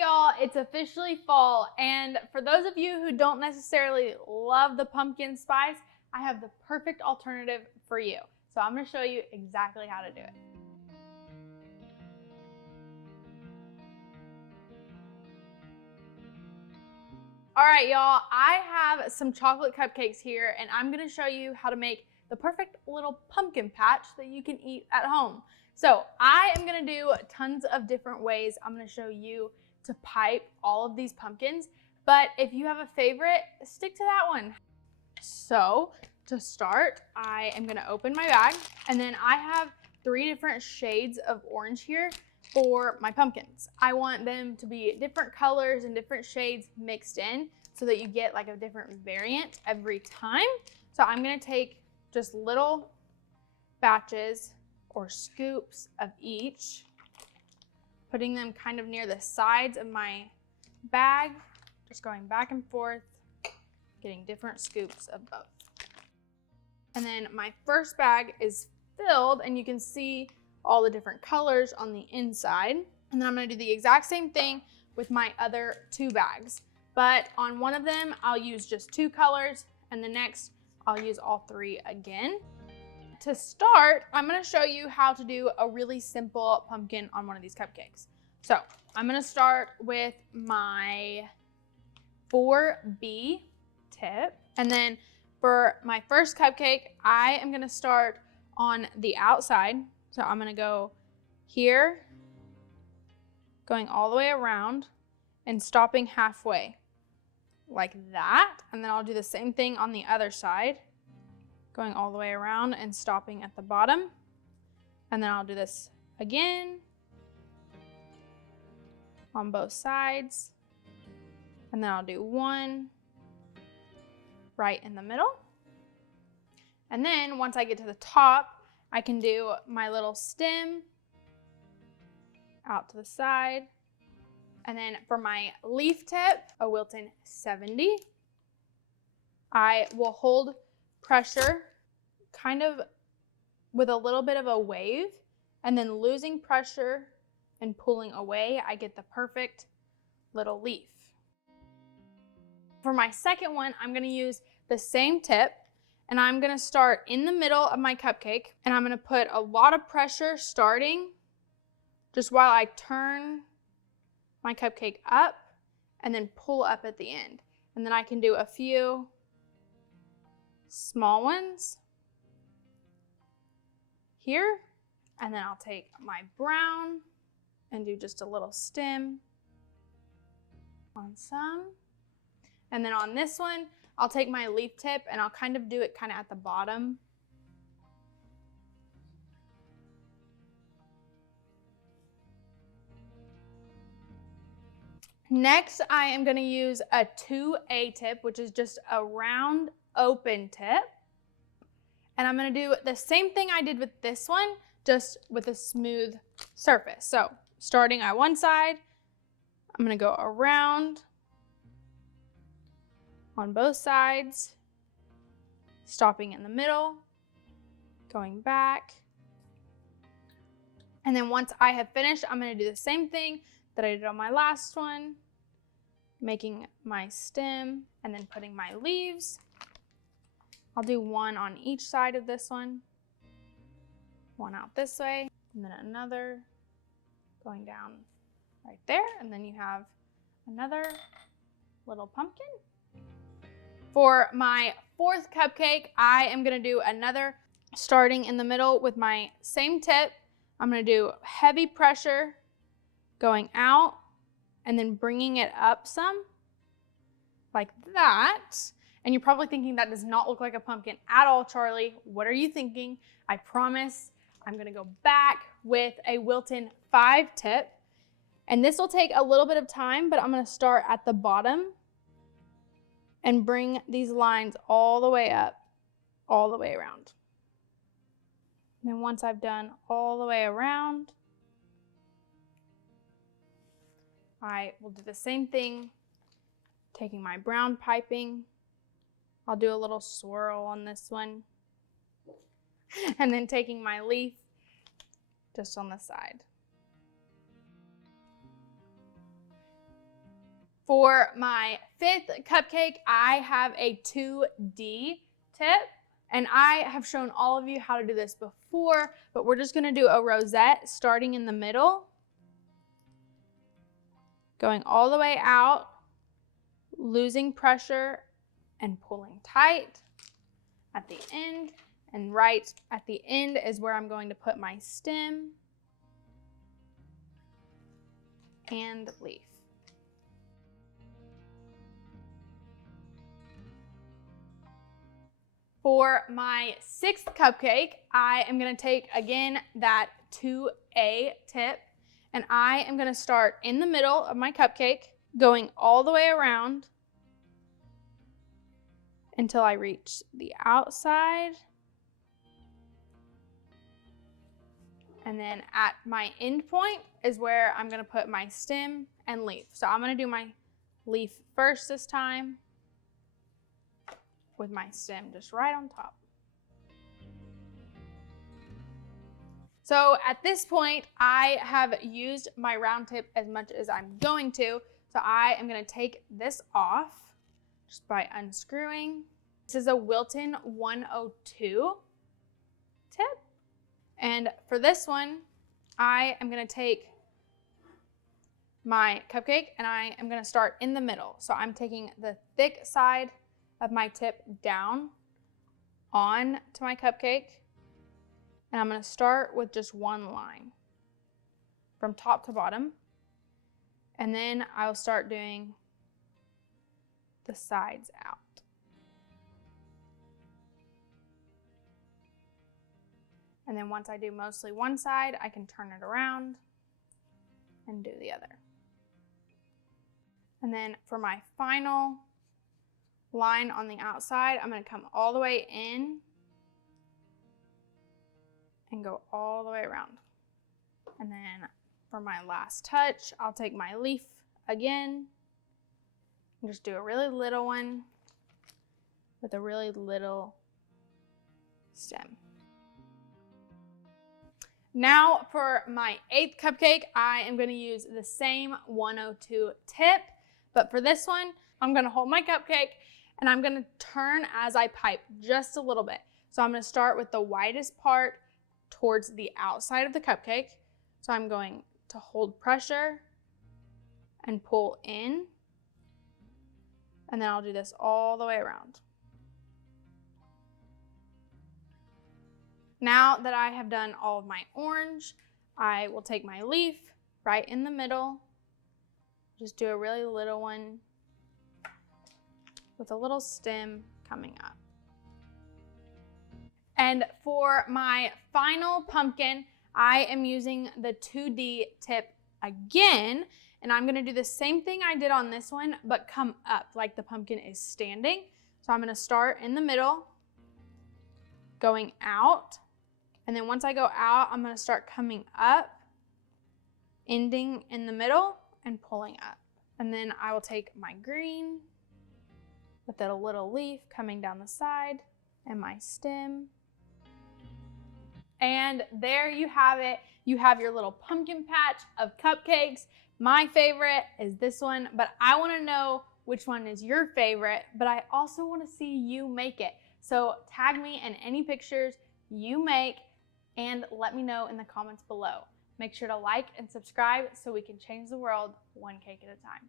y'all, it's officially fall, and for those of you who don't necessarily love the pumpkin spice, I have the perfect alternative for you. So I'm going to show you exactly how to do it. All right, y'all, I have some chocolate cupcakes here, and I'm going to show you how to make the perfect little pumpkin patch that you can eat at home. So I am going to do tons of different ways. I'm going to show you to pipe all of these pumpkins, but if you have a favorite, stick to that one. So to start, I am going to open my bag, and then I have 3 different shades of orange here for my pumpkins. I want them to be different colors and different shades mixed in so that you get like a different variant every time. So I'm going to take just little batches or scoops of each, putting them kind of near the sides of my bag, just going back and forth, getting different scoops of both. And then my first bag is filled, and you can see all the different colors on the inside. And then I'm going to do the exact same thing with my other 2 bags. But on one of them, I'll use just 2 colors, and the next, I'll use all 3 again. To start, I'm going to show you how to do a really simple pumpkin on one of these cupcakes. So I'm going to start with my 4B tip. And then for my first cupcake, I am going to start on the outside. So I'm going to go here, going all the way around and stopping halfway like that. And then I'll do the same thing on the other side, going all the way around and stopping at the bottom. And then I'll do this again on both sides. And then I'll do one right in the middle. And then once I get to the top, I can do my little stem out to the side. And then for my leaf tip, a Wilton 70, I will hold pressure kind of with a little bit of a wave, and then losing pressure and pulling away, I get the perfect little leaf. For my second one, I'm going to use the same tip, and I'm going to start in the middle of my cupcake, and I'm going to put a lot of pressure starting just while I turn my cupcake up and then pull up at the end. And then I can do a few small ones here, and then I'll take my brown and do just a little stem on some. And then on this one, I'll take my leaf tip and I'll kind of do it kind of at the bottom. Next, I am going to use a 2A tip, which is just a round open tip. And I'm going to do the same thing I did with this one, just with a smooth surface. So starting at one side, I'm going to go around on both sides, stopping in the middle, going back. And then once I have finished, I'm going to do the same thing that I did on my last one, making my stem and then putting my leaves. I'll do one on each side of this one out this way, and then another going down right there, and then you have another little pumpkin. For my fourth cupcake, I am going to do another, starting in the middle with my same tip. I'm going to do heavy pressure going out and then bringing it up some like that. And you're probably thinking that does not look like a pumpkin at all, Charlie. What are you thinking? I promise I'm going to go back with a Wilton 5 tip. And this will take a little bit of time, but I'm going to start at the bottom and bring these lines all the way up, all the way around. And then once I've done all the way around, I will do the same thing, taking my brown piping. I'll do a little swirl on this one. And then taking my leaf just on the side. For my 5th cupcake, I have a 2D tip, and I have shown all of you how to do this before, but we're just gonna do a rosette starting in the middle, going all the way out, losing pressure and pulling tight at the end, and right at the end is where I'm going to put my stem and leaf. For my 6th cupcake, I am gonna take, again, that 2A tip, and I am gonna start in the middle of my cupcake, going all the way around until I reach the outside. And then at my end point is where I'm gonna put my stem and leaf. So I'm gonna do my leaf first this time, with my stem just right on top. So at this point, I have used my round tip as much as I'm going to. So I am gonna take this off just by unscrewing. This is a Wilton 102 tip. And for this one, I am gonna take my cupcake and I am gonna start in the middle. So I'm taking the thick side of my tip down on to my cupcake, and I'm gonna start with just one line from top to bottom, and then I'll start doing the sides out. And then once I do mostly one side, I can turn it around and do the other. And then for my final line on the outside, I'm going to come all the way in and go all the way around. And then for my last touch, I'll take my leaf again and just do a really little one with a really little stem. Now for my 8th cupcake, I am going to use the same 102 tip, but for this one, I'm going to hold my cupcake and I'm gonna turn as I pipe just a little bit. So I'm gonna start with the widest part towards the outside of the cupcake. So I'm going to hold pressure and pull in, and then I'll do this all the way around. Now that I have done all of my orange, I will take my leaf right in the middle, just do a really little one with a little stem coming up. And for my final pumpkin, I am using the 2D tip again, and I'm gonna do the same thing I did on this one, but come up like the pumpkin is standing. So I'm gonna start in the middle, going out, and then once I go out, I'm gonna start coming up, ending in the middle and pulling up. And then I will take my green with that little leaf coming down the side and my stem. And there you have it. You have your little pumpkin patch of cupcakes. My favorite is this one, but I want to know which one is your favorite, but I also want to see you make it. So tag me in any pictures you make and let me know in the comments below. Make sure to like and subscribe so we can change the world one cake at a time.